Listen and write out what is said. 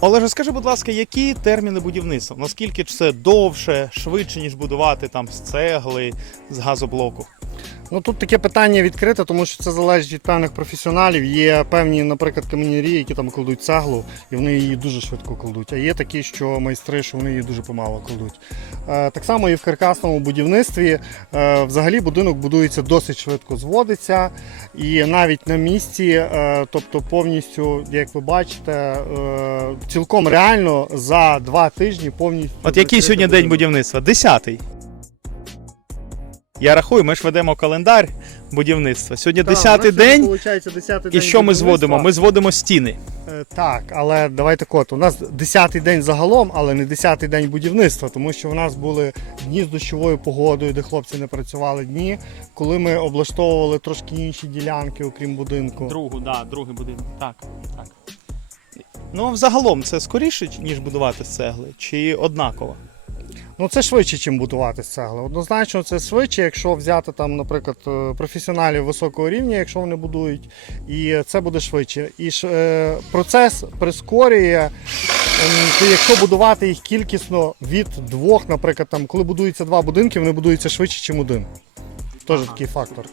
Олеже, скажи, будь ласка, які терміни будівництва? Наскільки це довше, швидше, ніж будувати там з цегли, з газоблоку? Ну тут таке питання відкрите, тому що це залежить від певних професіоналів. Є певні, наприклад, каменярі, які там кладуть цеглу, і вони її дуже швидко кладуть. А є такі, що майстри, що вони її дуже помало кладуть. Е, так само і в каркасному будівництві е, взагалі будинок будується досить швидко, зводиться, і навіть на місці, е, тобто повністю, як ви бачите, цілком реально за два тижні повністю. От який сьогодні день будівництва? Десятий. Я рахую, ми ж ведемо календар будівництва. Сьогодні Так, у нас десятий сьогодні, день. виходить, 10-й І день що ми зводимо? Ми зводимо стіни. Е, Так, але давайте кот. У нас 10-й день загалом, але не 10-й день будівництва, тому що у нас були дні з дощовою погодою, де хлопці не працювали дні, коли ми облаштовували трошки інші ділянки, окрім будинку. Другу, да, другий будинок. Так, так. Ну, а взагалом це скоріше, ніж будувати з цегли, чи однаково? Ну це швидше, ніж будувати з цегли. Однозначно, це швидше, якщо взяти там, наприклад, е, професіоналів високого рівня, якщо вони будують, і це буде швидше. І е, процес прискорює, ем, якщо будувати їх кількісно від двох, наприклад, там, коли будуються два будинки, вони будуються швидше, ніж один. Теж Ага. такий фактор.